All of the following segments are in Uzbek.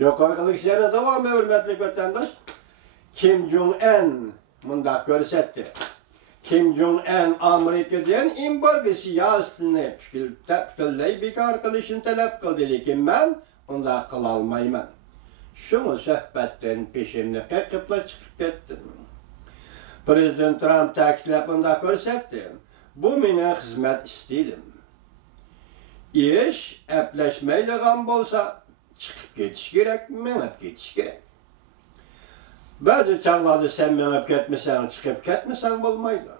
Yukarıdaki işlere devam hürmetli vatandaş. Kim Jong-un mundaq görsetdi. Kim Jong-un Amerika'dan embargo siyasetini bütünley bekar kılışını talep kıldı, lekin ben onda kıla almayman. Şunu söhbetten peşimde qıqıpla çıkıp ketdim. Prezident Trump ta'kidlab mundaq görsetdi. Bu mening xizmat istilim. İş epleşmeydigan bolsa çıkıp ketiş gerek, menip ketiş gerek. Bazı çağlarda sen menip ketmesen, çıkıp ketmesen bolmaydı.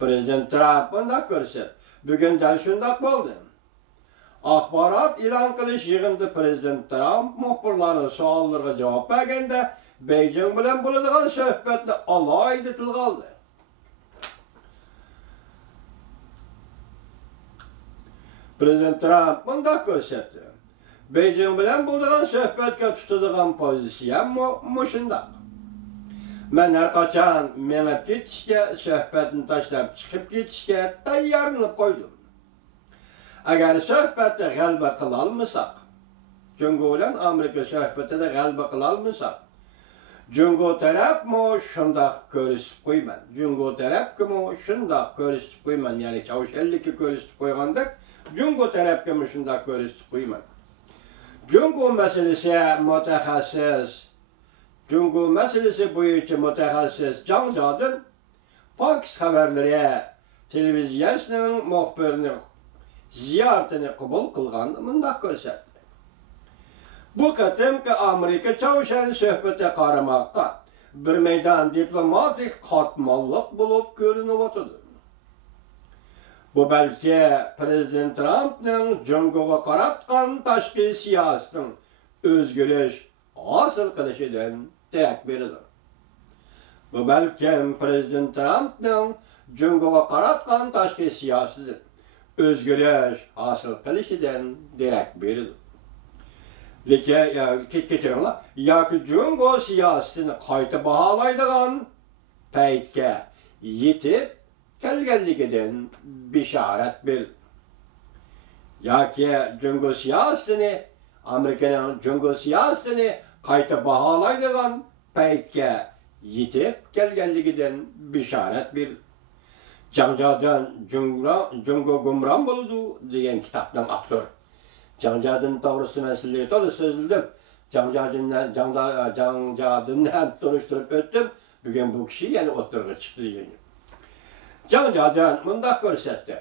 Prezident Trump mundaq görset. Bugün dal şundaq boldu. Axbarat e'lon qilish yig'inida Prezident Trump muxbirlarning savollariga javob berganda Beijing bilan bo'ladigan suhbatni alohida tilga oldi. Prezident Trump mundaq ko'rsatdi. Beijing bilan bo'ladigan suhbatga tutadigan pozitsiyam shundaq. Men har qachon menib ketishga, suhbatni tashlab chiqib ketishga tayyorlanib qo'ydim. Agar suhbatda g'alaba qila olmasak, Jungo bilan Amerika suhbatida g'alaba qila olmasak, Jungo tarafmi shundoq ko'rsatib qo'yman. Jungo tarafmi shundoq ko'rsatib qo'yman. Ya'ni Chavshanlikka ko'rsatib qo'ygandek, Jungo tarafga shundoq ko'rsatib qo'yman. Jungo masalasi mutaxassis, Jungo masalasi bo'yicha mutaxassis Zhang Jiadun Fox xabarlari televiziyasining muxbirini ziyoratini qabul qilgan mundaq ko'rsatdi. Bu qatimki Amerika Chavshan suhbati qaramoqqa bir maydon diplomatik qatmonliq bo'lib ko'rinyapti. Bu balki Prezident Trumpning Jungoga qaratgan tashqi siyosatning o'zgarish hosil qilishidan darak beradi. Bu balki Prezident Trumpning Jungoga qaratgan tashqi siyosati o'zgarish hosil qilishidan darak beradi. Lekin kechiringlar, yoki Jungo siyosatini qayta baholaydigan paytga yetib kelganligidan bishorat berdi. Yoki Jungo siyosatini, Amerikaning Jungo siyosatini qayta baholaydigan paytga yetib kelganligidan bishorat berdi. Zhang Jiadun Jungo gumron bo'ldi degan kitobning avtori. Zhang Jiadun to'g'risida men sizlarga to'liq so'zladim. Zhang Jiadunni ham tanishtirib o'tdim. Bugun bu kishi yana o'tirg'i chiqdi degan. Zhang Jiadun mundaq ko'rsatdi.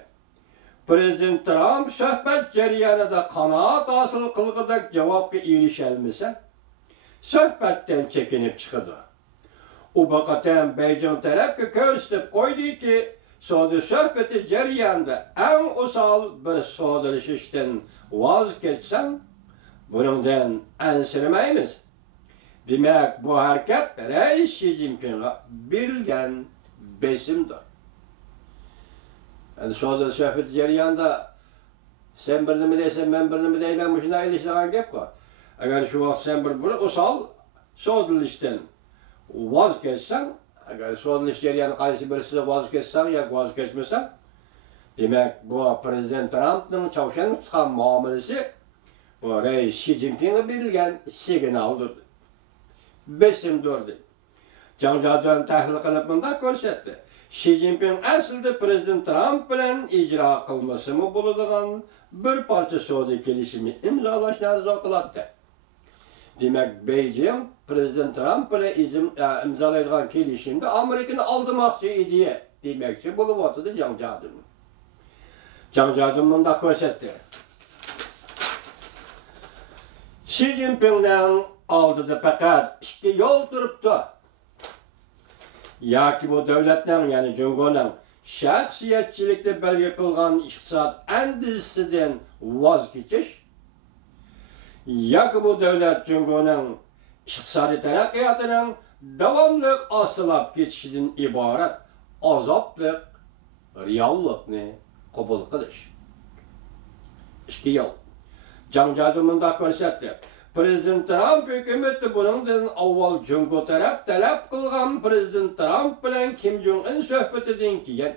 Prezident Trump suhbat jarayonida qanoat hosil qilg'idek javobga erisha olmasa, suhbatdan chekinib chiqadi. U vaqtdan Beijing tarafga ko'rsatib qo'ydiki, savdo suhbati jarayonida eng o'sal bir savdolashishdan voz kechsam, buningdan ansiramaymiz. Demak, bu harakat Rais Xi Jinpingga berilgan besimdir. Yani savdo suhbati jarayonida sen bir nima deysan, men bir nima deyman, shunday ilishgan gap ku. Agar shu vaqt sen bir o'sal savdolashishdan voz kechsang, agar savdolash jarayoni qaysi birisiga voz kechsang yoki voz kechmasang, demak bu Prezident Trumpning Chavshan chiqqan muomalasi bu Rais Xi Jinpingga berilgan signaldir. Besimdir. Zhang Jiadun tahlil qilib bunda ko'rsatdi. Xi Jinping aslida Prezident Trump bilan ijro qilmasimi bo'ladigan bir parcha savdo kelishimi imzolashni arzu qiladi. Demak, Beijing Prezident Trump bilan imzolaydigan kelishimda Amerikani aldamoqchi edi, demakchi bo'lyapti Zhang Jiadun. Zhang Jiadun bunda ko'rsatdi. Xi Jinpingning oldida faqat ikki yo'l turibdi. Yoki bu davlatning, ya'ni Jungoning shaxsiyatchilikda belgi qilgan iqtisod andizisidan voz kechish, yoki bu davlat Jungoning iqtisodiy taraqqiyotining davomli ostilab ketishidan iborat azobli reallikni qabul qilish. Ikki yo'l. Zhang Jiadun bunda ko'rsatdi. Prezident Trump hukumati buningdan avval Jungo taraf talab qilgan Prezident Trump bilan Kim Jong-un suhbatidan keyin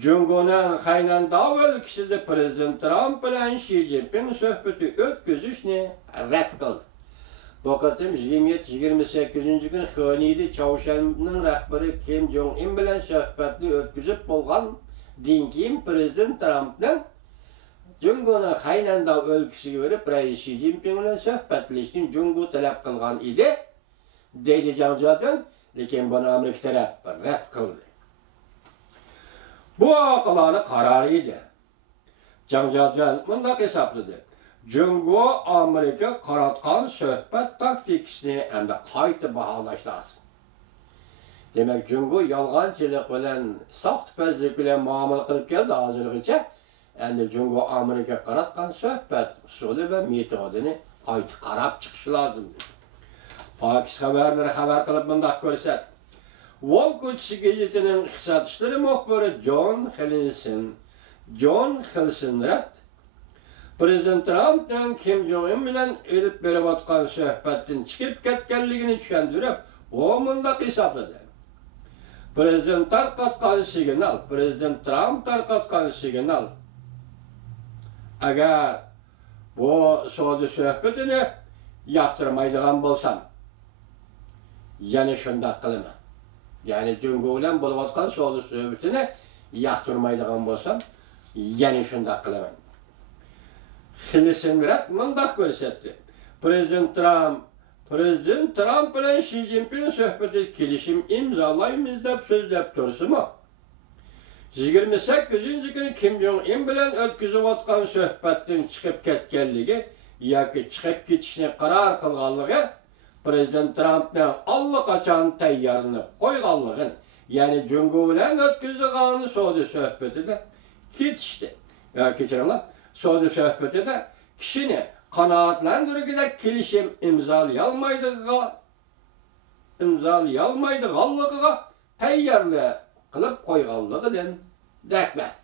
Cungo'nun Haynandağ ülkesinde Prezident Trump bilen Xi Jinping söhbeti ötküzüşni rad kıldı. Bu kıtım 27-28. gün Xöniydi Çavuşan'ın rəhbəri Kim Jong-un bilen söhbetini ötküzüp bolğan dinkiyin Prezident Trump'nın Cungo'nun Haynandağ ülkesiga verip Prezident Xi Jinping bilen söhbetleştiğini Cungo talep kılgan idi. Deydi Janjadın, lekin bunu Amerika tarafı rad kıldı. Bu akılanı kararıydı. Janjadın bunda hesapladı. Cungo Amerika qaratqan söhbət taktikasını hem de qayta bahalaşdırsın. Demek Cungo yalğancılık bilen, saxtpazlık bilen muamele kılıp geldi hazırgıca. Endi Cungo Amerika qaratqan söhbət usulü ve metodunu qayta qarab çıkışı lazım. Pakistan haberleri haber kılıp bunda görsət. Wall Street gazetinin iqtisodchilar muxbiri John Hilsenrath Prezident Trump'dan Kim Jong-un bilen elip berip atkan söhbettin çıkıp ketkenligini düşündürüp o mundaq hesapladı. Prezident tarqatkan signal, Prezident Trump tarqatkan signal. Agar bu soğudu söhbetini yaktırmaydıgan bolsam, yani şundaq qilma. Yani Cungo bilen bolup atkan soğudu söhbetini yaktırmaydıgan bolsam, yani şundaq qilman. Hilsenrath mundaq ko'rsatdi. Prezident Trump bilen Xi Jinping söhbeti kelishim imzalaymiz deb so'zlab tursinmi? 28. gün Kim Jong-un bilen ötküzüp atkan söhbettin çıkıp ketkenligi yoki çıkıp ketishni qarar qilganligi Prezident Trump'dan allaqachon tayyorlanib qo'yganligini, ya'ni Cungo bilen ötküzüp so'zi söhbetida ketishdi. Ya kechiringlar. So'zi söhbetida kishini qanoatlantirgidek kelishim imzalayolmaydiganligiga tayyorlik qilib qo'yganligidan dakmat.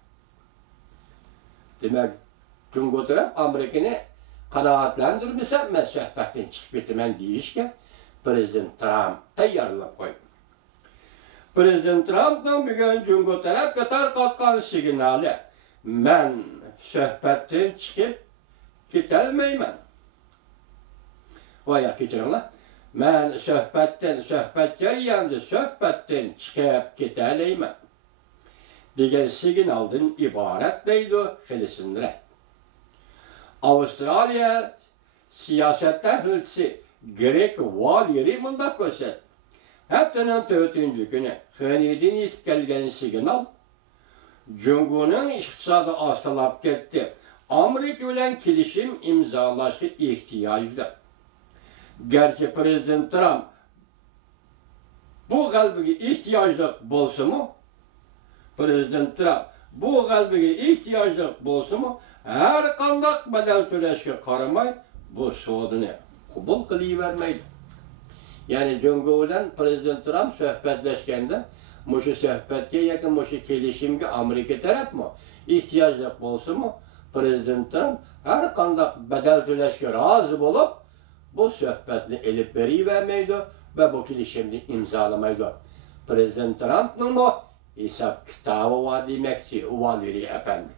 Demak, Cungo taraf Amerikani qanoatlantirmasa, men suhbatdan chiqib ketaman deyishga Prezident Trump tayyorlab qo'ydi. Prezident Trump'dan bugun Cungo tarafga tarqatgan signali men söhbetden çıkıp gitmelmeymen. Vaya kechiringlar. Men söhbet jarayonida söhbetden çıkıp gitmeleymen. Degan signaldan iborat deydi Hilsenrath. Avustraliya siyaset tahlilchisi Greg Waleri mundaq ko'rsatdi. Haftanın 4. günü Xöniydan yetib kelgan signal Cungo'nun iqtisadi ostalab ketdi. Amerika bilen kelishim imzalashga ehtiyojda. Gerçi Prezident Trump bu g'alabaga ehtiyojli bo'lsa-mu, har qanday badal to'lashga qaramay bu so'dini qabul qilavermaydi. Ya'ni Cungo bilen Prezident Trump suhbatlashganda Muşu söhbetke yakın muşu kelişimge Amerika tarafmı ihtiyaclık bolsunmu Prezident Trump her qanday bedel to'lashga razı bolup bu söhbetni elip berivermeydi ve bu kelişimni imzalamaydı. Prezident Trump'nın bu hesap kitabı var demekçi Valeri efendi.